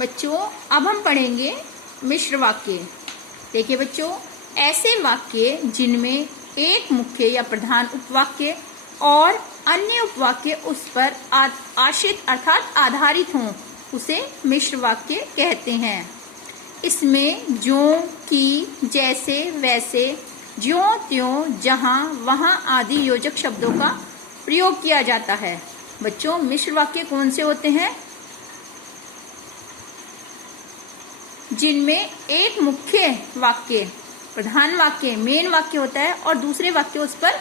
बच्चों अब हम पढ़ेंगे मिश्र वाक्य। देखिए बच्चों, ऐसे वाक्य जिनमें एक मुख्य या प्रधान उपवाक्य और अन्य उपवाक्य उस पर आश्रित अर्थात आधारित हों, उसे मिश्र वाक्य कहते हैं। इसमें ज्यों, की, जैसे, वैसे, ज्यों त्यों, जहां, वहां आदि योजक शब्दों का प्रयोग किया जाता है। बच्चों मिश्र वाक्य कौन से होते हैं? जिनमें एक मुख्य वाक्य, प्रधान वाक्य, मेन वाक्य होता है और दूसरे वाक्य उस पर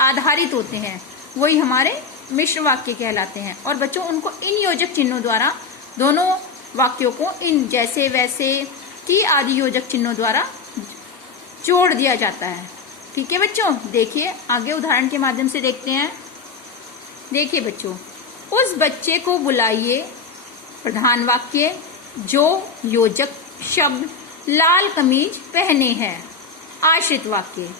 आधारित होते हैं, वही हमारे मिश्र वाक्य कहलाते हैं। और बच्चों उनको इन योजक चिन्हों द्वारा, दोनों वाक्यों को इन जैसे, वैसे, की आदि योजक चिन्हों द्वारा जोड़ दिया जाता है। ठीक है बच्चों, देखिए आगे उदाहरण के माध्यम से देखते हैं। देखिए बच्चों, उस बच्चे को बुलाइए, प्रधान वाक्य, जो योजक शब्द लाल कमीज पहने हैं, आश्रित वाक्य।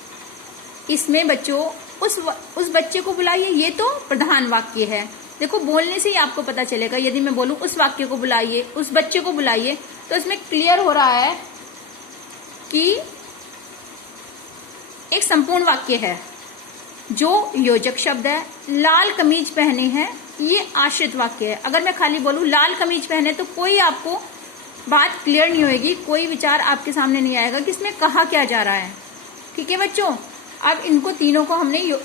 इसमें बच्चों उस बच्चे को बुलाइए, ये तो प्रधान वाक्य है। देखो बोलने से ही आपको पता चलेगा। यदि मैं बोलूं उस वाक्य को बुलाइए, उस बच्चे को बुलाइए, तो इसमें क्लियर हो रहा है कि एक संपूर्ण वाक्य है। जो योजक शब्द है, लाल कमीज पहने हैं, ये आश्रित वाक्य है। अगर मैं खाली बोलूं लाल कमीज पहने, तो कोई आपको बात क्लियर नहीं होगी, कोई विचार आपके सामने नहीं आएगा कि इसमें कहा क्या जा रहा है। ठीक है बच्चों, अब इनको तीनों को हमने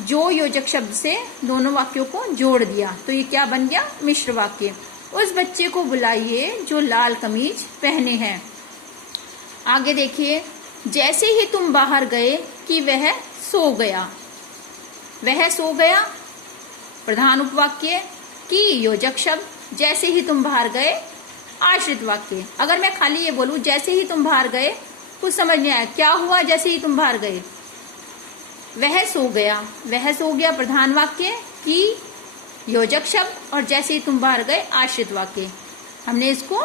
जो योजक शब्द से दोनों वाक्यों को जोड़ दिया, तो ये क्या बन गया? मिश्र वाक्य। उस बच्चे को बुलाइए जो लाल कमीज पहने हैं। आगे देखिए, जैसे ही तुम बाहर गए कि वह सो गया। वह सो गया प्रधान उपवाक्य, की योजक शब्द, जैसे ही तुम बाहर गए आश्रित वाक्य। अगर मैं खाली ये बोलूं जैसे ही तुम बाहर गए, कुछ समझ नहीं आया, क्या हुआ जैसे ही तुम बाहर गए? वह सो गया। वह सो गया प्रधान वाक्य, की योजक शब्द, और जैसे ही तुम बाहर गए आश्रित वाक्य। हमने इसको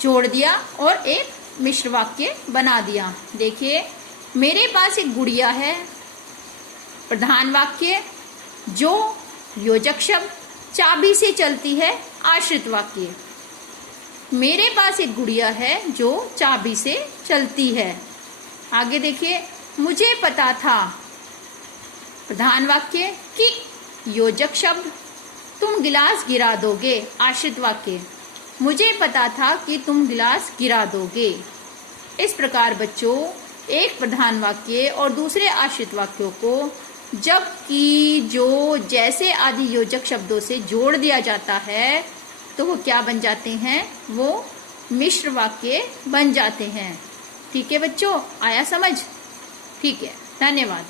जोड़ दिया और एक मिश्र वाक्य बना दिया। देखिए, मेरे पास एक गुड़िया है, प्रधान वाक्य, जो योजक शब्द, चाबी से चलती है, आश्रित वाक्य। मेरे पास एक गुड़िया है जो चाबी से चलती है। आगे देखिए, मुझे पता था, प्रधान वाक्य, कि योजक शब्द, तुम गिलास गिरा दोगे, आश्रित वाक्य। मुझे पता था कि तुम गिलास गिरा दोगे। इस प्रकार बच्चों एक प्रधान वाक्य और दूसरे आश्रित वाक्यों को जब, की, जो, जैसे आदि योजक शब्दों से जोड़ दिया जाता है, तो वो क्या बन जाते हैं? वो मिश्र वाक्य बन जाते हैं। ठीक है बच्चों, आया समझ? ठीक है, धन्यवाद।